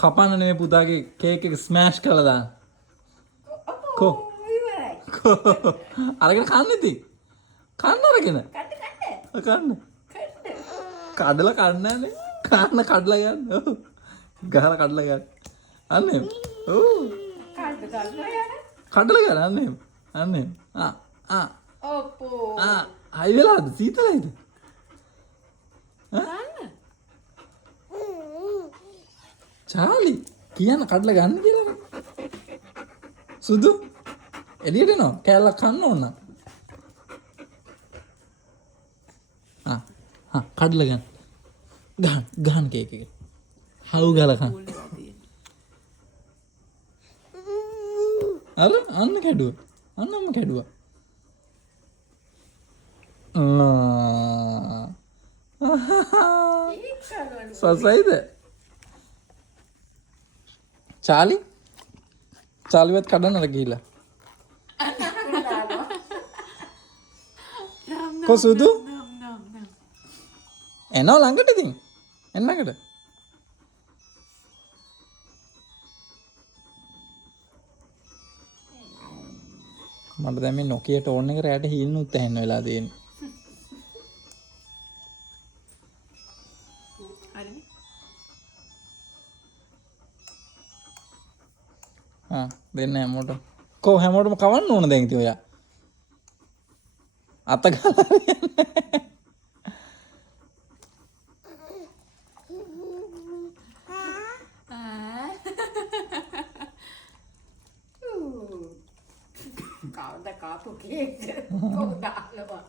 කපන්න නෙමෙයි පුතාගේ කේක් එක ස්මෑෂ් කරලා දාන්න. අපෝ ඉවරයි. අරගෙන කන්න ඉතින්. කන්න අරගෙන. කන්න. කඩලා කන්න නෑනේ. කන්න කඩලා ගන්න. ඔව්. ගහලා කඩලා ගන්න. අන්න එහෙම. ඔව්. කඩලා ගන්න අන්න එහෙම. අන්න එහෙම. අපෝ. හයි වෙලාද සීතලයිද? චාලි කියන්න කඩලා ගන්න කියලා. සුදු එළියට එනවා කෑල්ලක් කන්න ඕන. කඩලා ගන්න. ගහන්න කේක් එක. හවු ගාලා කන්න. අර අන්න කැඩුවා. අන්නම කැඩුවා. සසයිද? චාලිවත් කඩන්නද ගිහිල්ලා? කො සුදු? එනවා ළඟට ඉතින්. එන්න ළඟට. මට දැන් මේ Nokia ටෝන් එක රැට හීනුත් ඇහෙන්න වෙලා තියෙන්නේ. දෙන්න හැමෝටම. කො හැමෝටම කවන්න ඕන දැන් ඉතින් ඔයා. අත ගාලා හරියන්නේ. කවුද කාපු කේක් කොහොමද ආලවා